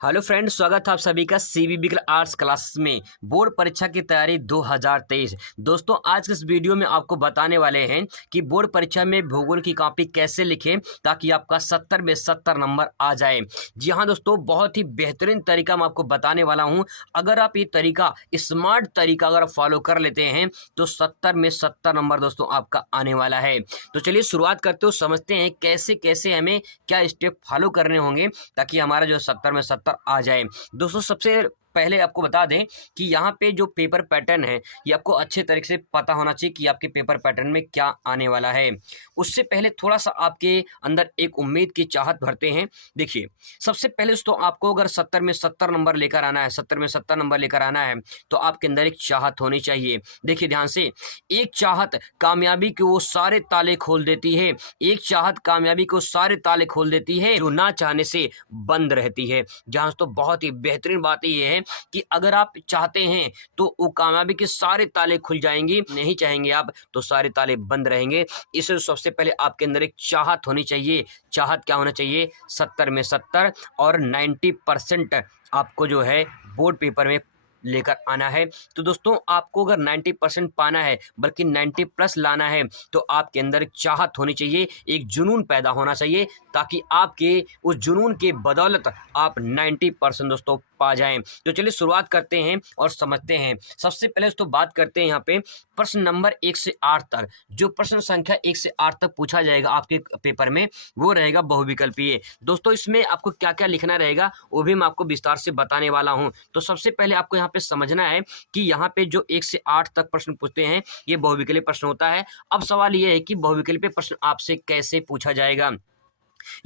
Hello friends, स्वागत है आप सभी का सीबीबी आर्ट्स क्लासेस में बोर्ड परीक्षा की तैयारी 2023। दोस्तों, आज के इस वीडियो में आपको बताने वाले हैं कि बोर्ड परीक्षा में भूगोल की कॉपी कैसे लिखें ताकि आपका 70 में 70 नंबर आ जाए। जी हाँ दोस्तों, बहुत ही बेहतरीन तरीका मैं आपको बताने वाला हूँ। अगर आप ये तरीका, स्मार्ट तरीका अगर आप फॉलो कर लेते हैं तो 70 में 70 नंबर दोस्तों आपका आने वाला है। तो चलिए शुरुआत करते हो, समझते हैं कैसे कैसे हमें क्या स्टेप फॉलो करने होंगे ताकि हमारा जो 70 में 70 आ जाए। दोस्तों, सबसे पहले आपको बता दें कि यहाँ पे जो पेपर पैटर्न है ये आपको अच्छे तरीके से पता होना चाहिए कि आपके पेपर पैटर्न में क्या आने वाला है। उससे पहले थोड़ा सा आपके अंदर एक उम्मीद की चाहत भरते हैं। देखिए, सबसे पहले दोस्तों आपको अगर 70 में 70 नंबर लेकर आना है, 70 में 70 नंबर लेकर आना है तो आपके अंदर एक चाहत होनी चाहिए। देखिए ध्यान से, एक चाहत कामयाबी के वो सारे ताले खोल देती है। एक चाहत कामयाबी को सारे ताले खोल देती है जो ना चाहने से बंद रहती है। जहाँ तो बहुत ही बेहतरीन बात ये है कि अगर आप चाहते हैं तो वो कामयाबी के सारे ताले खुल जाएंगे, नहीं चाहेंगे आप तो सारे ताले बंद रहेंगे। इसलिए सबसे पहले आपके अंदर एक चाहत होनी चाहिए। चाहत क्या होना चाहिए? 70 में 70 और 90% आपको जो है बोर्ड पेपर में लेकर आना है। तो दोस्तों, आपको अगर 90% पाना है बल्कि 90 प्लस लाना है तो आपके अंदर एक चाहत होनी चाहिए, एक जुनून पैदा होना चाहिए ताकि आपके उस जुनून के बदौलत आप 90% दोस्तों पा जाएं। तो चलिए शुरुआत करते हैं और समझते हैं। सबसे पहले दोस्तों बात करते हैं यहाँ पे प्रश्न नंबर 1 से 8 तक। जो प्रश्न संख्या 1 से 8 तक पूछा जाएगा आपके पेपर में वो रहेगा बहुविकल्पीय। दोस्तों, इसमें आपको क्या क्या लिखना रहेगा वो भी मैं आपको विस्तार से बताने वाला हूँ। तो सबसे पहले आपको यहाँ पे समझना है कि यहाँ पे जो 1 से 8 तक प्रश्न पूछते हैं ये बहुविकल्पीय प्रश्न होता है। अब सवाल ये है कि बहुविकल्पीय प्रश्न आपसे कैसे पूछा जाएगा।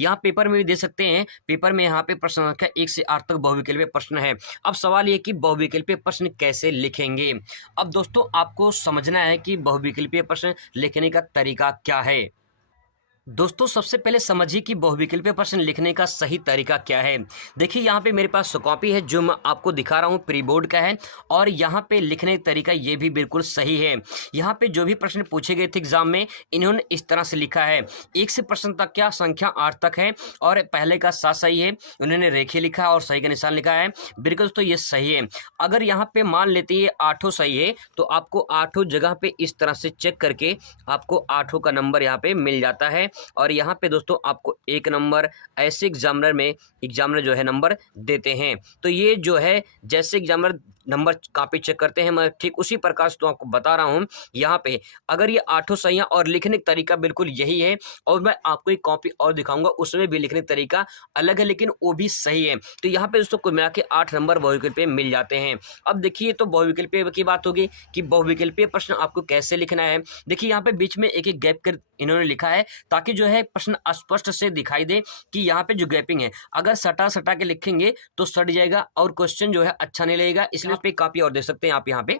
यहाँ पेपर में भी दे सकते हैं। पेपर में यहाँ पे प्रश्न संख्या 1 से 8 तक बहुविकल्पीय प्रश्न है। अब सवाल ये कि बहुविकल्पीय प्रश्न कैसे लिखेंगे। अब दोस्तों आपको समझना है कि बहुविकल्पीय प्रश्न लिखने का तरीका क्या है। दोस्तों, सबसे पहले समझिए कि बहुविकल्पीय प्रश्न लिखने का सही तरीका क्या है। देखिए, यहाँ पे मेरे पास कॉपी है जो मैं आपको दिखा रहा हूँ, प्री बोर्ड का है और यहाँ पे लिखने का तरीका ये भी बिल्कुल सही है। यहाँ पे जो भी प्रश्न पूछे गए थे एग्जाम में इन्होंने इस तरह से लिखा है। 1 से प्रश्न तक क्या संख्या 8 तक है और पहले का 7 सही है, उन्होंने रेखीय लिखा और सही का निशान लिखा है। बिल्कुल दोस्तों ये सही है। अगर यहाँ पे मान लेते हैं 8 सही है तो आपको 8 जगह पे इस तरह से चेक करके आपको 8 का नंबर यहाँ पे मिल जाता है। और यहाँ पे दोस्तों आपको 1 नंबर ऐसे एग्जामिनर जो है नंबर देते हैं। तो ये जो है जैसे एग्जामिनर नंबर कॉपी चेक करते हैं, मैं ठीक उसी प्रकार से तो आपको बता रहा हूँ। यहाँ पे अगर ये 8 सही है और लिखने का तरीका बिल्कुल यही है और मैं आपको एक कॉपी और दिखाऊंगा उसमें भी लिखने का तरीका अलग है लेकिन वो भी सही है। तो यहाँ पे दोस्तों कुल मिला के 8 नंबर बहुविकल्पीय मिल जाते हैं। अब देखिए, तो बहुविकल्पीय की बात होगी कि बहुविकल्पीय प्रश्न आपको कैसे लिखना है। देखिए, यहाँ पे बीच में एक एक गैप कर इन्होंने लिखा है ताकि जो है प्रश्न स्पष्ट से दिखाई दे कि यहाँ पे जो गैपिंग है अगर सटा सटा के लिखेंगे तो सट जाएगा और क्वेश्चन जो है अच्छा नहीं लगेगा। इसलिए उस पे कापी और देख सकते हैं आप।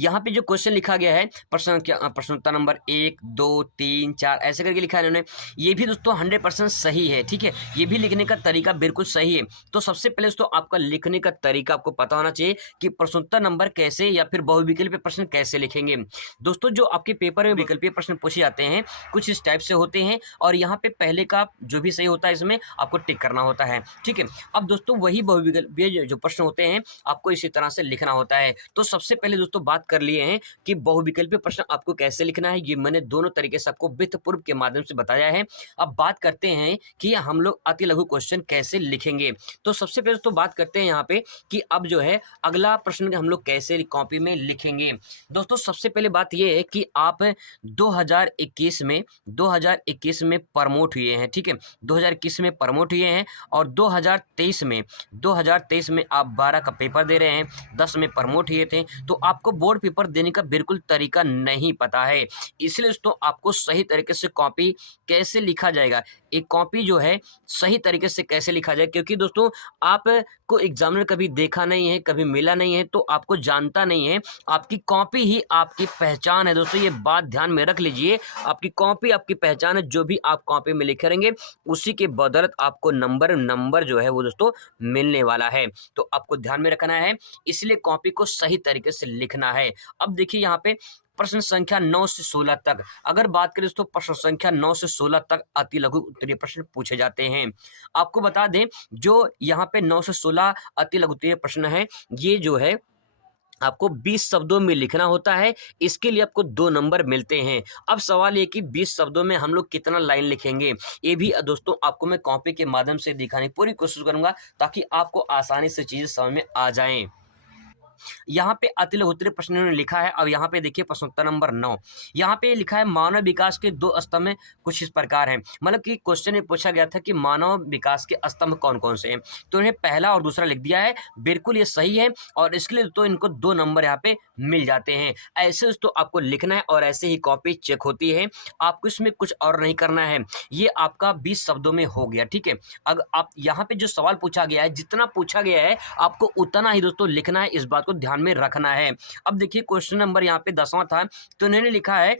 यहाँ पे जो क्वेश्चन लिखा गया है प्रश्न उत्तर नंबर 1 2 3 4 ऐसे करके लिखा है इन्होंने, ये भी दोस्तों 100% सही है। ठीक है, ये भी लिखने का तरीका बिल्कुल सही है। तो सबसे पहले दोस्तों आपका लिखने का तरीका आपको पता होना चाहिए कि प्रश्नोत्तर नंबर कैसे या फिर बहुविकल्पीय प्रश्न कैसे लिखेंगे। दोस्तों, जो आपके पेपर में विकल्पीय प्रश्न पूछे जाते हैं कुछ इस टाइप से होते हैं और यहाँ पे पहले का जो भी सही होता है इसमें आपको टिक करना होता है। ठीक है, अब दोस्तों वही बहुविकल्पीय जो प्रश्न होते हैं आपको इसी तरह से लिखना होता है। तो सबसे पहले दोस्तों बात कर लिए हैं कि बहुविकल्पीय प्रश्न आपको कैसे लिखना है। ये मैंने दोनों तरीके से आपको वित्त पूर्व के माध्यम से बताया है। अब बात करते हैं कि हम लोग अति लघु क्वेश्चन कैसे लिखेंगे। तो सबसे पहले तो बात करते हैं यहाँ पे कि अब जो है अगला प्रश्न हम लोग कैसे कॉपी में लिखेंगे। दोस्तों, सबसे पहले बात ये है कि आप 2021 में प्रमोट हुए हैं। ठीक है, 2021 में प्रमोट हुए हैं और 2023 में आप 12 का पेपर दे रहे हैं, 10 में प्रमोट हुए थे। तो आपको बोर्ड पेपर देने का बिल्कुल तरीका नहीं पता है। इसलिए दोस्तों आपको सही तरीके से कॉपी कैसे लिखा जाएगा, एक कॉपी जो है सही तरीके से कैसे लिखा जाए, क्योंकि दोस्तों आपको एग्जामिनर कभी देखा नहीं है, कभी मिला नहीं है, तो आपको जानता नहीं है। आपकी कॉपी ही आपकी पहचान है दोस्तों, ये बात ध्यान में रख लीजिए। आपकी कॉपी आपकी पहचान है, जो भी आप कॉपी में लिखे रहेंगे उसी के बदौलत आपको नंबर जो है वो दोस्तों मिलने वाला है। तो आपको ध्यान में रखना है, इसलिए कॉपी को सही तरीके से लिखना है। अब देखिए यहाँ पे प्रश्न संख्या 9 से 16 तक। अगर बात करें दोस्तों प्रश्न संख्या 9 से 16 तक अति लघु उत्तरीय प्रश्न पूछे जाते हैं। आपको बता दें जो यहाँ पे 9 से 16 अति लघु उत्तरीय प्रश्न है, ये जो है आपको 20 शब्दों में लिखना होता है। इसके लिए आपको 2 नंबर मिलते हैं। अब सवाल ये कि 20 शब्दों में हम लोग कितना लाइन लिखेंगे, ये भी दोस्तों आपको मैं कॉपी के माध्यम से दिखाने की पूरी कोशिश करूंगा ताकि आपको आसानी से चीजें समझ में आ जाएं। यहाँ पे अति लघु उत्तरीय प्रश्न इन्होंने लिखा है। अब यहाँ पे देखिए प्रश्नोत्तर नंबर 9, यहाँ पे लिखा है मानव विकास के 2 स्तंभ कुछ इस प्रकार हैं। मतलब कि क्वेश्चन में पूछा गया था कि मानव विकास के स्तंभ कौन कौन से हैं, तो इन्हें पहला और दूसरा लिख दिया है। बिल्कुल ये सही है और इसके लिए तो इनको 2 नंबर यहाँ पे मिल जाते हैं। ऐसे दोस्तों आपको लिखना है और ऐसे ही कॉपी चेक होती है। आपको इसमें कुछ और नहीं करना है। ये आपका 20 शब्दों में हो गया, ठीक है। अगर आप यहाँ पे जो सवाल पूछा गया है, जितना पूछा गया है आपको उतना ही दोस्तों लिखना है, इस बात को ध्यान में रखना है। अब देखिए क्वेश्चन नंबर यहाँ पे 10वां था, तो इन्होंने लिखा है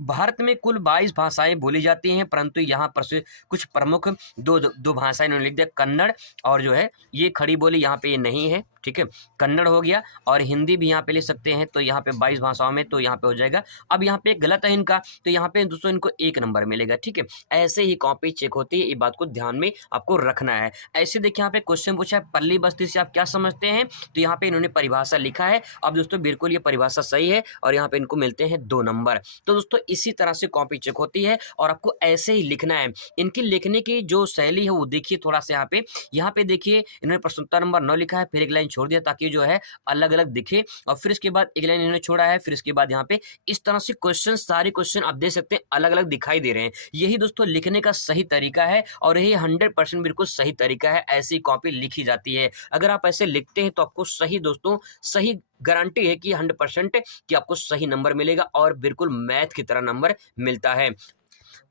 भारत में कुल 22 भाषाएं बोली जाती हैं, परंतु यहाँ पर से कुछ प्रमुख दो भाषाएं इन्होंने लिख दिया, कन्नड़ और जो है ये खड़ी बोली यहाँ पे ये नहीं है, ठीक है। कन्नड़ हो गया और हिंदी भी यहाँ पे ले सकते हैं, तो यहाँ पे 22 भाषाओं में तो यहाँ पे हो जाएगा। अब यहाँ पे गलत है इनका, तो यहाँ पे दोस्तों इनको 1 नंबर मिलेगा, ठीक है। ऐसे ही कॉपी चेक होती है, ये बात को ध्यान में आपको रखना है। ऐसे देखिए यहाँ पे क्वेश्चन पूछा है पल्ली बस्ती से आप क्या समझते हैं, तो यहाँ पे इन्होंने परिभाषा लिखा है। अब दोस्तों बिल्कुल ये परिभाषा सही है और यहाँ पे इनको मिलते हैं 2 नंबर। तो दोस्तों इसी तरह से कॉपी चेक होती है और आपको ऐसे ही लिखना है। इनकी लिखने की जो शैली है वो देखिए थोड़ा सा यहाँ पे देखिए इन्होंने प्रश्नोत्तर नंबर 9 लिखा है, फिर एक लाइन छोड़ दिया ताकि जो है अलग अलग दिखे, और फिर इसके बाद एक लाइन इन्होंने छोड़ा है, फिर इसके बाद यहाँ पे इस तरह से क्वेश्चन, सारे क्वेश्चन आप देख सकते हैं अलग अलग दिखाई दे रहे हैं। यही दोस्तों लिखने का सही तरीका है और यही 100% बिल्कुल सही तरीका है। ऐसी कॉपी लिखी जाती है। अगर आप ऐसे लिखते हैं तो आपको सही दोस्तों सही गारंटी है कि 100% कि आपको सही नंबर मिलेगा और बिल्कुल मैथ की तरह नंबर मिलता है।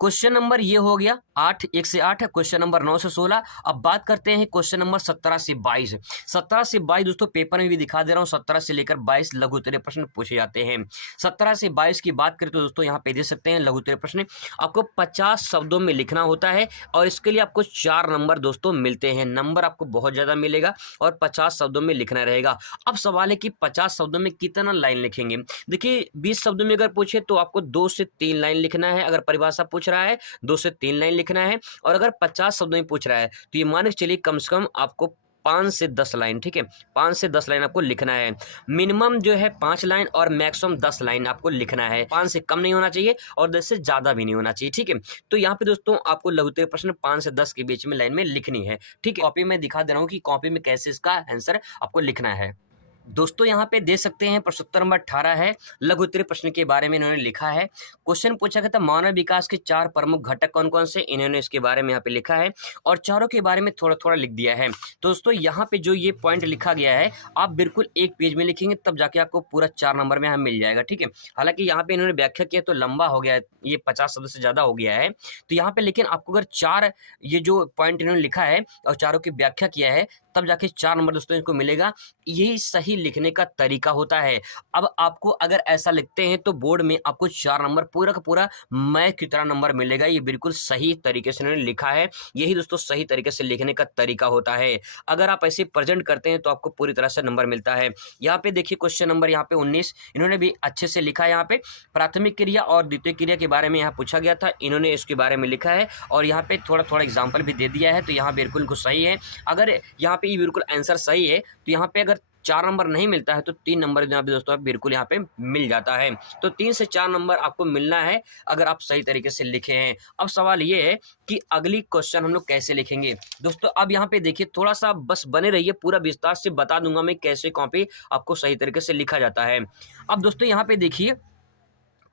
क्वेश्चन नंबर ये हो गया 8, 1 से 8, क्वेश्चन नंबर 9 से 16। अब बात करते हैं क्वेश्चन नंबर 17 से 22। 17 से 22 दोस्तों पेपर में भी दिखा दे रहा हूँ, 17 से लेकर 22 लघु उत्तरीय प्रश्न पूछे जाते हैं। 17 से 22 की बात करें तो दोस्तों यहाँ पे दे सकते हैं लघु उत्तरीय प्रश्न आपको 50 शब्दों में लिखना होता है और इसके लिए आपको 4 नंबर दोस्तों मिलते हैं। नंबर आपको बहुत ज़्यादा मिलेगा और 50 शब्दों में लिखना रहेगा। अब सवाल है कि 50 शब्दों में कितना लाइन लिखेंगे। देखिए 20 शब्दों में अगर पूछे तो आपको 2 से 3 लाइन लिखना है। अगर परिभाषा पूछ रहा है 2 से 3 लाइन लिखना है, और अगर 50 शब्दों में पूछ रहा है तो ये मान के चलिए कम से कम आपको 5 से 10 लाइन, ठीक है, 5 से 10 लाइन आपको लिखना है। मिनिमम जो है 5 लाइन और मैक्सिमम 10 लाइन आपको लिखना है। 5 से कम नहीं होना चाहिए और 10 से ज़्यादा भी नहीं होना चाहिए, ठीक है। तो यहाँ पे दोस्तों आपको लघु उत्तरीय प्रश्न 5 से 10 के बीच में लाइन में लिखनी है, ठीक है। कॉपी में दिखा दे रहा हूँ कि कॉपी में कैसे इसका आंसर आपको लिखना है। दोस्तों यहाँ पे दे सकते हैं प्रश्नोत्तर नंबर 18 है, लघु उत्तरीय प्रश्न के बारे में इन्होंने लिखा है। क्वेश्चन पूछा गया था मानव विकास के 4 प्रमुख घटक कौन कौन से, इन्होंने इसके बारे में यहाँ पे लिखा है और चारों के बारे में थोड़ा थोड़ा लिख दिया है। दोस्तों यहाँ पे जो ये पॉइंट लिखा गया है आप बिल्कुल एक पेज में लिखेंगे तब जाके आपको पूरा 4 नंबर में यहाँ मिल जाएगा, ठीक है। हालांकि यहाँ पे इन्होंने व्याख्या किया तो लंबा हो गया है, ये 50 शब्द से ज़्यादा हो गया है, तो यहाँ पे लेकिन आपको अगर 4 ये जो पॉइंट इन्होंने लिखा है और चारों की व्याख्या किया है तब जाके 4 नंबर दोस्तों इनको मिलेगा। यही सही लिखने का तरीका होता है। अब आपको अगर ऐसा लिखते हैं तो बोर्ड में आपको 4 नंबर पूरा का पूरा मैथ की तरह नंबर मिलेगा। ये बिल्कुल सही तरीके से इन्होंने लिखा है। यही दोस्तों सही तरीके से लिखने का तरीका होता है। अगर आप ऐसे प्रेजेंट करते हैं तो आपको पूरी तरह से नंबर मिलता है। यहाँ पे देखिए क्वेश्चन नंबर यहाँ पे 19 इन्होंने भी अच्छे से लिखा है। यहाँ पे प्राथमिक क्रिया और द्वितीय क्रिया के बारे में यहाँ पूछा गया था, इन्होंने इसके बारे में लिखा है और यहाँ पे थोड़ा थोड़ा एग्जाम्पल भी दे दिया है, तो यहाँ बिल्कुल इनको सही है। अगर यहाँ पे ये बिल्कुल आंसर सही है तो यहाँ पे अगर 4 नंबर नहीं मिलता है तो 3 नंबर यहाँ पे दोस्तों बिल्कुल यहाँ पे मिल जाता है। तो 3 से 4 नंबर आपको मिलना है अगर आप सही तरीके से लिखे हैं। अब सवाल ये है कि अगली क्वेश्चन हम लोग कैसे लिखेंगे। दोस्तों अब यहाँ पे देखिए थोड़ा सा बस बने रहिए, पूरा विस्तार से बता दूंगा मैं कैसे कॉपी आपको सही तरीके से लिखा जाता है। अब दोस्तों यहाँ पे देखिए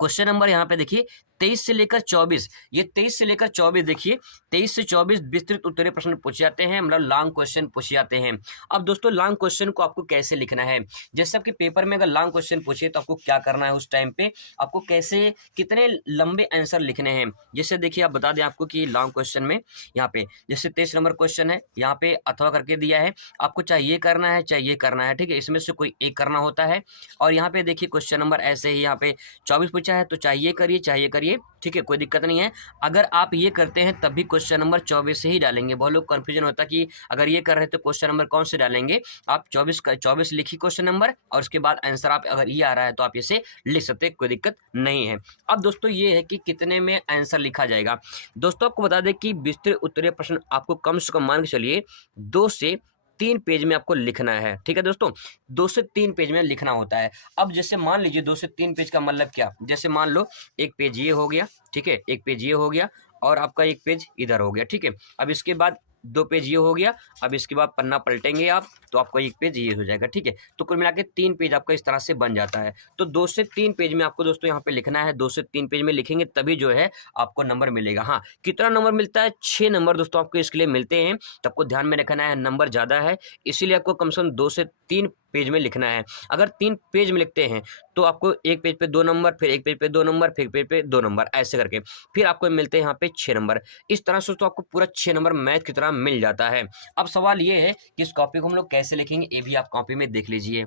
क्वेश्चन नंबर यहाँ पे देखिए 23 से लेकर 24, ये 23 से लेकर 24 देखिए 23 से 24 विस्तृत उत्तरीय प्रश्न पूछे जाते हैं, मतलब लॉन्ग क्वेश्चन पूछे जाते हैं। अब दोस्तों लॉन्ग क्वेश्चन को आपको कैसे लिखना है, जैसे आपके पेपर में अगर लॉन्ग क्वेश्चन पूछे तो आपको क्या करना है, उस टाइम पे आपको कैसे कितने लंबे आंसर लिखने हैं। जैसे देखिए आप बता दें आपको कि लॉन्ग क्वेश्चन में यहाँ पे जैसे 23 नंबर क्वेश्चन है, यहाँ पे अथवा करके दिया है, आपको चाहे ये करना है चाहे ये करना है, ठीक है, इसमें से कोई एक करना होता है। और यहाँ पे देखिए क्वेश्चन नंबर ऐसे ही यहाँ पे 24 पूछा है तो चाहे ये करिए चाहे ये करिए, करिए, ठीक है, कोई दिक्कत नहीं है। अगर आप ये करते हैं तब भी क्वेश्चन नंबर 24 से ही डालेंगे। बहुत लोग कन्फ्यूजन होता है कि अगर ये कर रहे हैं तो क्वेश्चन नंबर कौन से डालेंगे। आप 24 लिखिए क्वेश्चन नंबर, और उसके बाद आंसर आप अगर ये आ रहा है तो आप इसे लिख सकते हैं, कोई दिक्कत नहीं है। अब दोस्तों ये है कि कितने में आंसर लिखा जाएगा। दोस्तों आपको बता दें कि विस्तृत उत्तरीय प्रश्न आपको कम से कम मान के चलिए 2 से 3 पेज में आपको लिखना है, ठीक है दोस्तों, 2 से 3 पेज में लिखना होता है। अब जैसे मान लीजिए 2 से 3 पेज का मतलब क्या, जैसे मान लो एक पेज ये हो गया, ठीक है, एक पेज ये हो गया और आपका एक पेज इधर हो गया, ठीक है। अब इसके बाद 2 पेज ये हो गया, अब इसके बाद पन्ना पलटेंगे आप तो आपका एक पेज ये हो जाएगा, ठीक है। तो कुल मिला के 3 पेज आपका इस तरह से बन जाता है। तो 2 से 3 पेज में आपको दोस्तों यहाँ पे लिखना है, 2 से 3 पेज में लिखेंगे तभी जो है आपको नंबर मिलेगा। हाँ, कितना नंबर मिलता है, 6 नंबर दोस्तों आपको इसके लिए मिलते हैं। तो आपको ध्यान में रखना है, नंबर ज़्यादा है इसीलिए आपको कम से कम 2 से 3 पेज में लिखना है। अगर 3 पेज में लिखते हैं तो आपको एक पेज पे 2 नंबर, फिर एक पेज पे 2 नंबर, फिर एक पेज पे 2 नंबर, ऐसे करके फिर आपको मिलते हैं यहाँ पे 6 नंबर। इस तरह से तो आपको पूरा 6 नंबर मैथ की तरह मिल जाता है। अब सवाल ये है कि इस कॉपी को हम लोग कैसे लिखेंगे, ये भी आप कॉपी में देख लीजिए।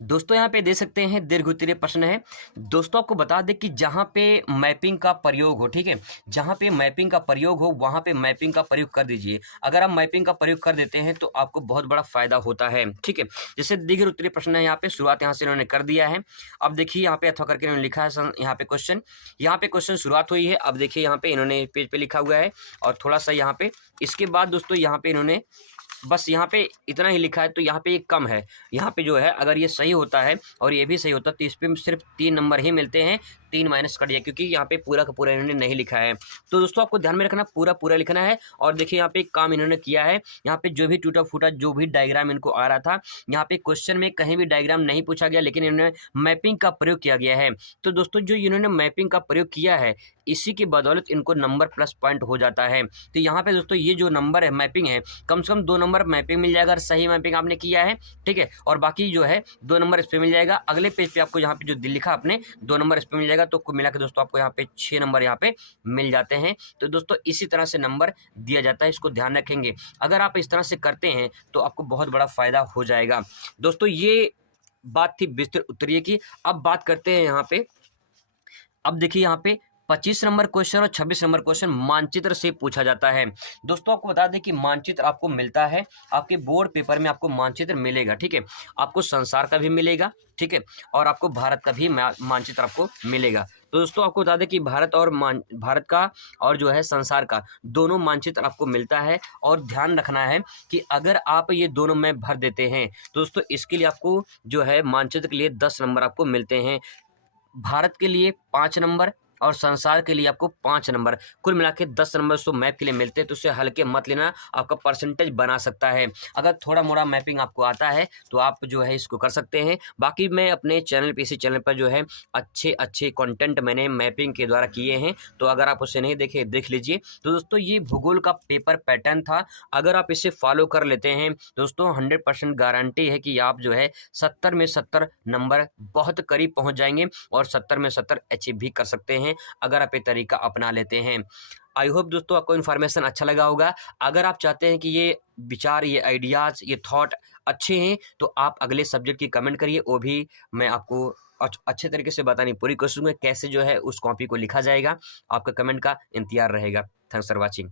दोस्तों यहाँ पे दे सकते हैं दीर्घ उत्तरीय प्रश्न है। दोस्तों आपको बता दें कि जहाँ पे मैपिंग का प्रयोग हो, ठीक है, जहाँ पे मैपिंग का प्रयोग हो वहाँ पे मैपिंग का प्रयोग कर दीजिए। अगर आप मैपिंग का प्रयोग कर देते हैं तो आपको बहुत बड़ा फायदा होता है, ठीक है। जैसे दीर्घ उत्तरीय प्रश्न है, यहाँ पे शुरुआत यहाँ से इन्होंने कर दिया है। अब देखिए यहाँ पे अथवा करके इन्होंने लिखा है यहाँ पे क्वेश्चन शुरुआत हुई है। अब देखिए यहाँ पे इन्होंने पेज पे लिखा हुआ है और थोड़ा सा यहाँ पे, इसके बाद दोस्तों यहाँ पे इन्होंने बस यहाँ पे इतना ही लिखा है, तो यहाँ पे एक कम है। यहाँ पे जो है अगर ये सही होता है और ये भी सही होता है तो इस पे सिर्फ 3 नंबर ही मिलते हैं, 3 माइनस कर दिया क्योंकि यहाँ पे पूरा का पूरा इन्होंने नहीं लिखा है। तो दोस्तों आपको ध्यान में रखना, पूरा लिखना है। और देखिए यहाँ पे एक काम इन्होंने किया है, यहाँ पे जो भी टूटा फूटा जो भी डायग्राम इनको आ रहा था, यहाँ पे क्वेश्चन में कहीं भी डायग्राम नहीं पूछा गया लेकिन इन्होंने मैपिंग का प्रयोग किया गया है। तो दोस्तों जो इन्होंने मैपिंग का प्रयोग किया है इसी की बदौलत इनको नंबर प्लस पॉइंट हो जाता है। तो यहाँ पे दोस्तों ये जो नंबर है मैपिंग है, कम से कम 2 नंबर मैपिंग मिल जाएगा अगर सही मैपिंग आपने किया है, ठीक है। और बाकी जो है 2 नंबर इस पे मिल जाएगा। अगले पेज पे आपको यहाँ पे जो लिखा आपने 2 नंबर इस पे मिल जाएगा। तो कुल मिला के दोस्तों आपको यहाँ पे 6 नंबर यहाँ पे मिल जाते हैं। तो दोस्तों इसी तरह से नंबर दिया जाता है, इसको ध्यान रखेंगे। अगर आप इस तरह से करते हैं तो आपको बहुत बड़ा फायदा हो जाएगा। दोस्तों ये बात थी विस्तृत उत्तरीय की। अब बात करते हैं यहाँ पे, अब देखिए यहाँ पे 25 नंबर क्वेश्चन और 26 नंबर क्वेश्चन मानचित्र से पूछा जाता है। दोस्तों आपको बता दें कि मानचित्र आपको मिलता है, आपके बोर्ड पेपर में आपको मानचित्र मिलेगा, ठीक है। आपको संसार का भी मिलेगा, ठीक है, और आपको भारत का भी मानचित्र आपको मिलेगा। तो दोस्तों आपको बता दें कि भारत का और जो है संसार का दोनों मानचित्र आपको मिलता है। और ध्यान रखना है कि अगर आप ये दोनों में भर देते हैं तो दोस्तों इसके लिए आपको जो है मानचित्र के लिए 10 नंबर आपको मिलते हैं, भारत के लिए 5 नंबर और संसार के लिए आपको 5 नंबर, कुल मिला के 10 नंबर तो मैप के लिए मिलते हैं। तो उससे हल्के मत लेना, आपका परसेंटेज बना सकता है। अगर थोड़ा मोड़ा मैपिंग आपको आता है तो आप जो है इसको कर सकते हैं। बाकी मैं अपने चैनल पे, इसी चैनल पर जो है अच्छे कंटेंट मैंने मैपिंग के द्वारा किए हैं, तो अगर आप उसे नहीं देखे देख लीजिए। तो दोस्तों ये भूगोल का पेपर पैटर्न था, अगर आप इसे फॉलो कर लेते हैं दोस्तों 100% गारंटी है कि आप जो है 70 में 70 नंबर बहुत करीब पहुँच जाएंगे और 70 में 70 अचीव भी कर सकते हैं अगर आप ये तरीका अपना लेते हैं। आई होप दोस्तों आपको इन्फॉर्मेशन अच्छा लगा होगा। अगर आप चाहते हैं कि ये विचार, ये आइडियाज़, ये थॉट अच्छे हैं तो आप अगले सब्जेक्ट की कमेंट करिए, वो भी मैं आपको अच्छे तरीके से बताने की पूरी कोशिश करूँगा कैसे जो है उस कॉपी को लिखा जाएगा। आपका कमेंट का इंतजार रहेगा। Thanks for watching.